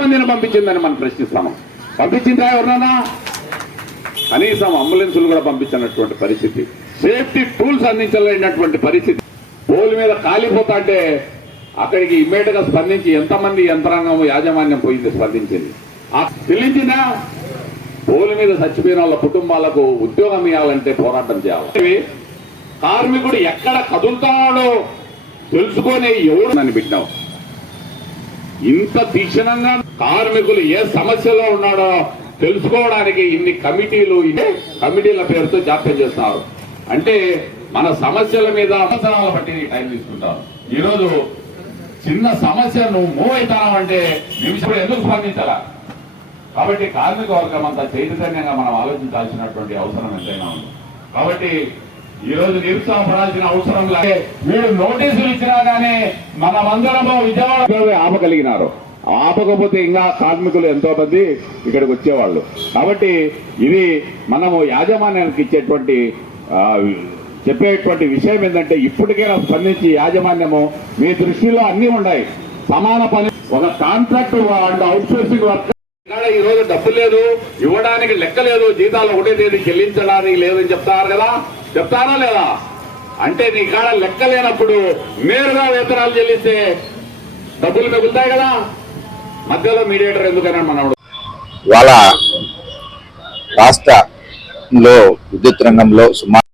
మందిని పంపించిందని మనం ప్రశ్నిస్తాము. పంపించిందా ఎవరన్నా కనీసం అంబులెన్సులు కూడా పంపించినటువంటి పరిస్థితి. సేఫ్టీ టూల్స్ అందించలేనటువంటి పరిస్థితి. పోల్ మీద కాలిపోతా అంటే అక్కడికి ఇమ్మీడియట్గా స్పందించి ఎంతమంది యంత్రాంగం యాజమాన్యం పోయింది స్పందించింది. ఆ చెల్లించిన పోల్ మీద చచ్చిపోయిన వాళ్ళ కుటుంబాలకు ఉద్యోగం ఇవ్వాలంటే పోరాటం చేయాలి. కార్మికుడు ఎక్కడ కదులుతాడో తెలుసుకొని ఎవరు నన్ను పెట్టినావు? ఇంత తీక్షణంగా కార్మికులు ఏ సమస్యలో ఉన్నాడో తెలుసుకోవడానికి ఇన్ని కమిటీలు ఇన్ని కమిటీల పేరుతో జాప్యం చేస్తున్నారు అంటే మన సమస్యల మీద సంవత్సరాల బట్టి టైం తీసుకుంటారు. ఈరోజు చిన్న సమస్య నువ్వు మూవ్ అవుతానంటే నిమిషం ఎందుకు స్పందించాలా? కాబట్టి కార్మిక వర్గం అంతా చైతన్యంగా మనం ఆలోచించాల్సినటువంటి అవసరం ఎంతైనా ఉంది. కాబట్టి ఈ రోజు నిరుత్సాహపడాల్సిన అవసరం లేదు. మీరు నోటీసులు ఇచ్చినా మన మనమందరము విజయవాడ ఆపగలిగినారు. ఆపకపోతే ఇంకా కార్మికులు ఎంతో మంది ఇక్కడికి వచ్చేవాళ్ళు. కాబట్టి ఇది మనము యాజమాన్యానికి ఇచ్చేటువంటి చెప్పేటువంటి విషయం ఏంటంటే ఇప్పటికైనా స్పందించి యాజమాన్యము మీ దృష్టిలో అన్ని ఉన్నాయి. సమాన పని ఒక contract and outsourcing work ఈ రోజు డబ్బు లేదు ఇవ్వడానికి లెక్క లేదు జీతాలు ఒకటే తేదీ చెల్లించడానికి లేదని చెప్తారు కదా? చెప్తారా లేదా? అంటే నీ కాడ లెక్క లేనప్పుడు నేరుగా వేతనాలు చెల్లిస్తే డబ్బులు మిగులుతాయి కదా? మధ్యలో మీడియేటర్ ఎందుకని మనవాడు వాళ్ళ రాష్ట్రంలో విద్యుత్ రంగంలో సుమారు